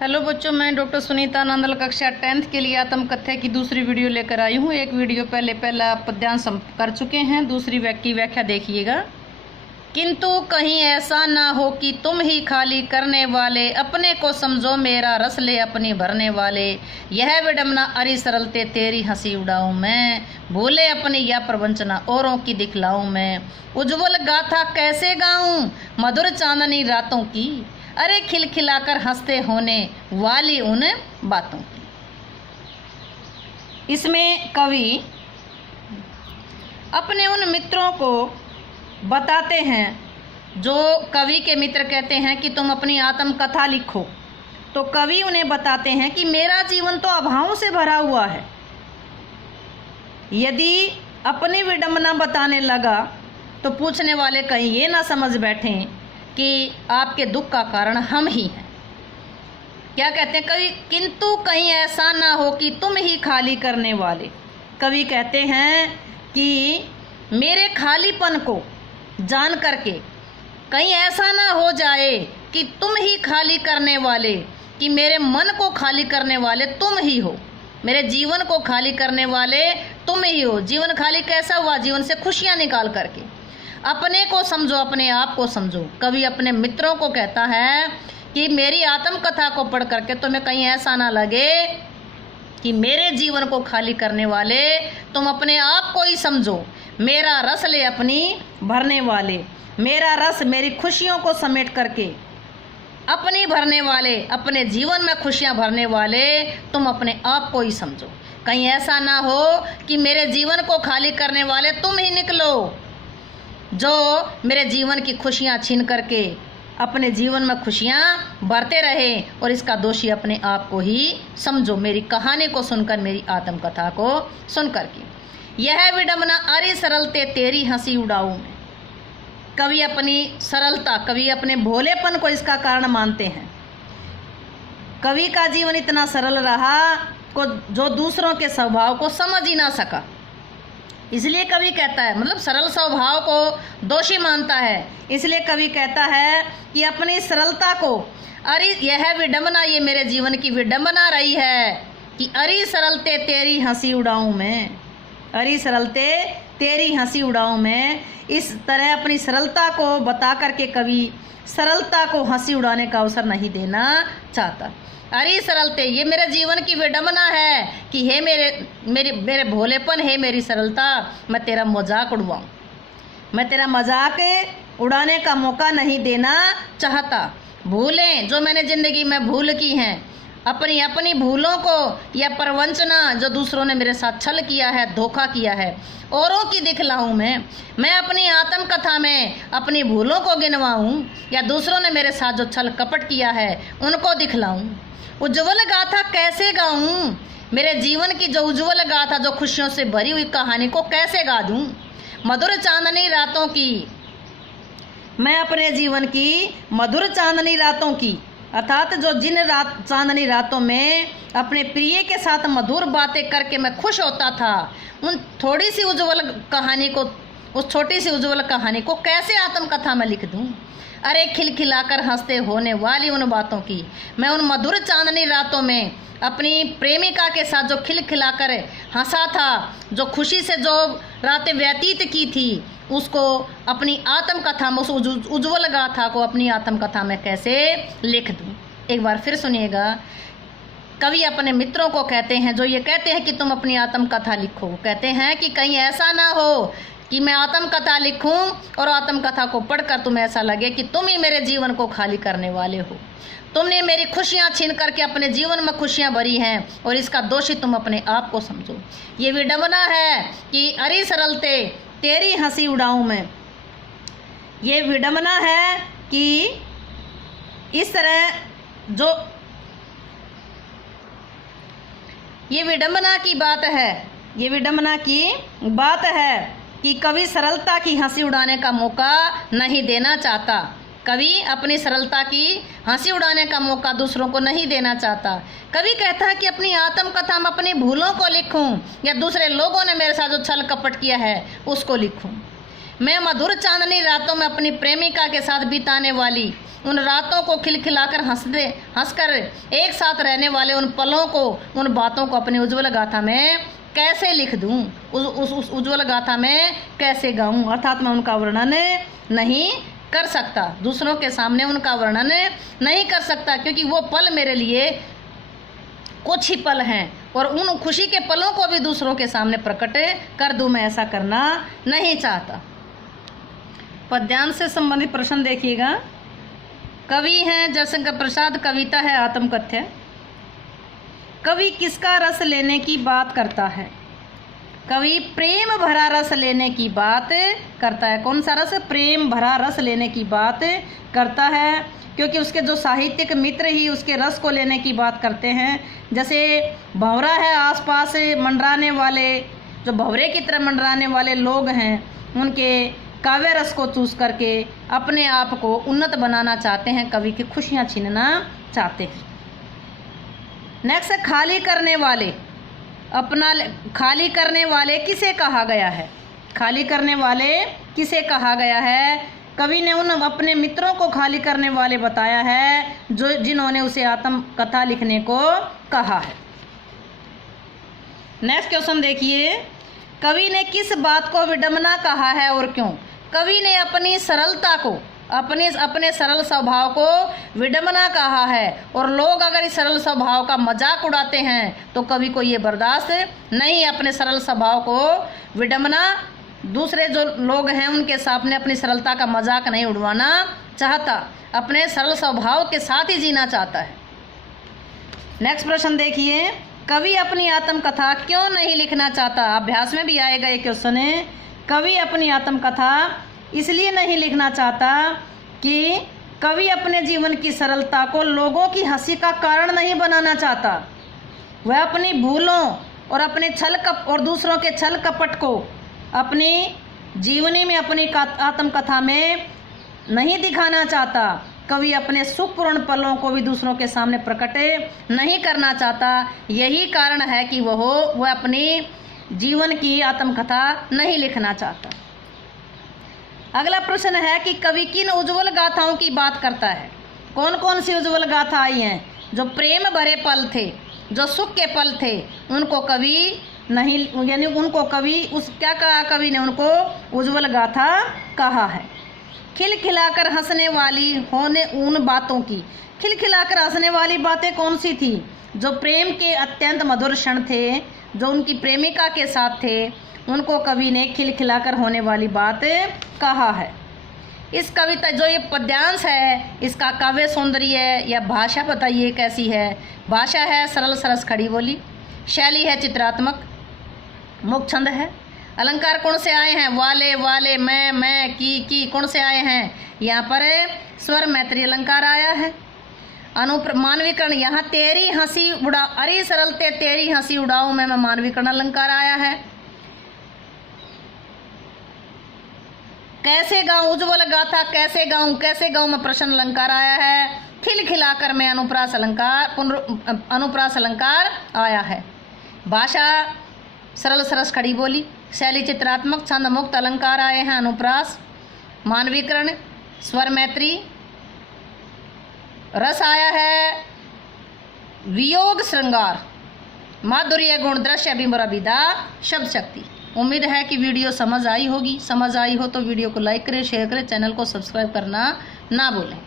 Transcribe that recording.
Hello बच्चों, मैं doctor Sunita Nandal कक्षा 10th के लिए आत्मकथा की दूसरी वीडियो लेकर आई हूँ। एक वीडियो पहले आप पद्यांश कर चुके हैं, दूसरी व्याख्या देखिएगा। किंतु कहीं ऐसा ना हो कि तुम ही खाली करने वाले, अपने को समझो मेरा रस ले अपनी भरने वाले। यह विडम्बना अरि सरलते तेरी हंसी उड़ाऊं मैं, भूले अपनी यह प्रवंचना औरों की दिखलाऊं मैं। उज्ज्वल गाथा कैसे गाऊं मधुर चांदनी रातों की, अरे खिलखिलाकर हंसते होने वाली उन बातों की। इसमें कवि अपने उन मित्रों को बताते हैं जो कवि के मित्र कहते हैं कि तुम अपनी आत्मकथा लिखो, तो कवि उन्हें बताते हैं कि मेरा जीवन तो अभावों से भरा हुआ है। यदि अपनी विडंबना बताने लगा तो पूछने वाले कहीं ये ना समझ बैठें कि आपके दुख का कारण हम ही हैं। क्या कहते हैं कवि? किंतु कहीं ऐसा ना हो कि तुम ही खाली करने वाले। कवि कहते हैं कि मेरे खालीपन को जान करके कहीं ऐसा ना हो जाए कि तुम ही खाली करने वाले, कि मेरे मन को खाली करने वाले तुम ही हो, मेरे जीवन को खाली करने वाले तुम ही हो। जीवन खाली कैसा हुआ? जीवन से खुशियाँ निकाल करके। अपने को समझो, अपने आप को समझो। कवि अपने मित्रों को कहता है कि मेरी आत्मकथा को पढ़ करके तुम्हें कहीं ऐसा ना लगे कि मेरे जीवन को खाली करने वाले तुम अपने आप को ही समझो। मेरा रस ले अपनी भरने वाले, मेरा रस मेरी खुशियों को समेट करके अपनी भरने वाले, अपने जीवन में खुशियां भरने वाले तुम अपने आप को ही समझो। कहीं ऐसा ना हो कि मेरे जीवन को खाली करने वाले तुम ही निकलो, जो मेरे जीवन की खुशियां छीन करके अपने जीवन में खुशियां भरते रहे, और इसका दोषी अपने आप को ही समझो। मेरी कहानी को सुनकर, मेरी आत्मकथा को सुन करके। यह विडंबना अरे सरलते तेरी हंसी उड़ाऊं मैं। कवि अपनी सरलता, कवि अपने भोलेपन को इसका कारण मानते हैं। कवि का जीवन इतना सरल रहा को जो दूसरों के स्वभाव को समझ ही ना सका, इसलिए कवि कहता है, मतलब सरल स्वभाव को दोषी मानता है। इसलिए कवि कहता है कि अपनी सरलता को, अरे यह विडंबना, ये मेरे जीवन की विडंबना रही है कि अरे सरलते तेरी हंसी उड़ाऊं मैं, अरे सरलते तेरी हंसी उड़ाऊं मैं। इस तरह अपनी सरलता को बता करके कवि सरलता को हंसी उड़ाने का अवसर नहीं देना चाहता। अरे सरलते, ये मेरे जीवन की विडंबना है कि हे मेरे भोलेपन, है मेरी सरलता, मैं तेरा मजाक उड़वाऊँ, मैं तेरा मजाक उड़ाने का मौका नहीं देना चाहता। भूलें जो मैंने ज़िंदगी में भूल की हैं, अपनी भूलों को या प्रवंचना जो दूसरों ने मेरे साथ छल किया है, धोखा किया है, औरों की दिखलाऊं मैं अपनी आत्मकथा में अपनी भूलों को गिनवाऊं, या दूसरों ने मेरे साथ जो छल कपट किया है उनको दिखलाऊं। उज्ज्वल गाथा कैसे गाऊं? मेरे जीवन की जो उज्ज्वल गाथा, जो खुशियों से भरी हुई कहानी को कैसे गा दूं? मधुर चांदनी रातों की, मैं अपने जीवन की मधुर चांदनी रातों की, अर्थात जो जिन चांदनी रातों में अपने प्रिय के साथ मधुर बातें करके मैं खुश होता था, उन थोड़ी सी उज्ज्वल कहानी को, उस छोटी सी उज्ज्वल कहानी को कैसे आत्मकथा में लिख दूं? अरे खिलखिलाकर हंसते होने वाली उन बातों की, मैं उन मधुर चांदनी रातों में अपनी प्रेमिका के साथ जो खिलखिलाकर हंसा था, जो खुशी से जो रातें व्यतीत की थी, उसको अपनी आत्मकथा में, उस उज्ज्वल गाथा को अपनी आत्मकथा में कैसे लिख दूं? एक बार फिर सुनिएगा। कवि अपने मित्रों को कहते हैं जो ये कहते हैं कि तुम अपनी आत्मकथा लिखो, कहते हैं कि कहीं ऐसा ना हो कि मैं आत्मकथा लिखूं और आत्मकथा को पढ़कर तुम्हें ऐसा लगे कि तुम ही मेरे जीवन को खाली करने वाले हो, तुमने मेरी खुशियां छीन करके अपने जीवन में खुशियां भरी हैं, और इसका दोषी तुम अपने आप को समझो। ये विडंबना है कि अरे सरलते तेरी हंसी उड़ाऊं मैं। ये विडंबना है कि इस तरह जो ये विडंबना की बात है, ये विडंबना की बात है कि कवि सरलता की हंसी उड़ाने का मौका नहीं देना चाहता। कवि अपनी सरलता की हंसी उड़ाने का मौका दूसरों को नहीं देना चाहता। कवि कहता है कि अपनी आत्मकथा में अपनी भूलों को लिखूं, या दूसरे लोगों ने मेरे साथ जो छल कपट किया है उसको लिखूं। मैं मधुर चांदनी रातों में अपनी प्रेमिका के साथ बिताने वाली उन रातों को खिलखिलाकर हंसकर एक साथ रहने वाले उन पलों को, उन बातों को अपनी उज्ज्वल गाथा में कैसे लिख दूं, उस उज्ज्वल गाथा में कैसे गाऊं। अर्थात मैं उनका वर्णन नहीं कर सकता, दूसरों के सामने उनका वर्णन नहीं कर सकता, क्योंकि वो पल मेरे लिए कुछ ही पल हैं और उन खुशी के पलों को भी दूसरों के सामने प्रकट कर दूं, मैं ऐसा करना नहीं चाहता। पद्यांश से संबंधित प्रश्न देखिएगा। कवि हैं जयशंकर प्रसाद, कविता है आत्मकथ्य। कवि किसका रस लेने की बात करता है? कवि प्रेम भरा रस लेने की बात करता है। कौन सा रस? प्रेम भरा रस लेने की बात करता है, क्योंकि उसके जो साहित्यिक मित्र ही उसके रस को लेने की बात करते हैं। जैसे भंवरा है, आसपास मंडराने वाले, जो भंवरे की तरह मंडराने वाले लोग हैं, उनके काव्य रस को चूस करके अपने आप को उन्नत बनाना चाहते हैं, कवि की खुशियाँ छीनना चाहते हैं। नेक्स्ट है खाली करने वाले। खाली करने वाले किसे कहा गया है? खाली करने वाले किसे कहा गया है? कवि ने उन अपने मित्रों को खाली करने वाले बताया है जिन्होंने उसे आत्मकथा लिखने को कहा है। नेक्स्ट क्वेश्चन देखिए। कवि ने किस बात को विडंबना कहा है और क्यों? कवि ने अपनी सरलता को, अपने सरल स्वभाव को विडंबना कहा है, और लोग अगर इस सरल स्वभाव का मजाक उड़ाते हैं तो कवि को ये बर्दाश्त नहीं। अपने सरल स्वभाव को विडंबना, दूसरे जो लोग हैं उनके सामने अपनी सरलता का मजाक नहीं उड़वाना चाहता, अपने सरल स्वभाव के साथ ही जीना चाहता है। नेक्स्ट प्रश्न देखिए। कवि अपनी आत्मकथा क्यों नहीं लिखना चाहता? अभ्यास में भी आएगा ये क्वेश्चन है। कवि अपनी आत्मकथा इसलिए नहीं लिखना चाहता कि कवि अपने जीवन की सरलता को लोगों की हंसी का कारण नहीं बनाना चाहता। वह अपनी भूलों और अपने और दूसरों के छल कपट को अपनी जीवनी में, अपनी आत्मकथा में नहीं दिखाना चाहता। कवि अपने सुखपूर्ण पलों को भी दूसरों के सामने प्रकट नहीं करना चाहता। यही कारण है कि वह अपनी जीवन की आत्मकथा नहीं लिखना चाहता। अगला प्रश्न है कि कवि किन उज्ज्वल गाथाओं की बात करता है? कौन कौन सी उज्ज्वल गाथा आई हैं? जो प्रेम भरे पल थे, जो सुख के पल थे, उनको कवि नहीं, यानी उनको कवि क्या कहा? कवि ने उनको उज्ज्वल गाथा कहा है। खिलखिलाकर हंसने वाली होने उन बातों की, खिलखिलाकर हंसने वाली बातें कौन सी थी? जो प्रेम के अत्यंत मधुर क्षण थे, जो उनकी प्रेमिका के साथ थे, उनको कवि ने खिलखिलाकर होने वाली बात कहा है। इस कविता, जो ये पद्यांश है, इसका काव्य सौंदर्य या भाषा बताइए कैसी है? भाषा है सरल सरस खड़ी बोली, शैली है चित्रात्मक, मुख छंद है। अलंकार कौन से आए हैं? वाले, वाले, मैं, की कौन से आए हैं? यहाँ पर स्वर मैत्री अलंकार आया है। मानवीकरण, यहाँ तेरी हंसी उड़ा, अरे सरलते तेरी हंसी उड़ाऊं मैं मानवीकरण अलंकार आया है। कैसे गाऊं, उज्ज्वल गाथा कैसे गाऊं मैं प्रश्न अलंकार आया है। खिलखिलाकर में अनुप्रास अलंकार आया है। भाषा सरल सरस खड़ी बोली, शैली चित्रात्मक, छंद मुक्त अलंकार आए हैं अनुप्रास। मानवीकरण, स्वर मैत्री, रस आया है वियोग श्रृंगार, माधुर्य गुण, दृश्य बिंबर विदा, शब्द शक्ति। उम्मीद है कि वीडियो समझ आई होगी। समझ आई हो तो वीडियो को लाइक करें, शेयर करें, चैनल को सब्सक्राइब करना ना भूलें।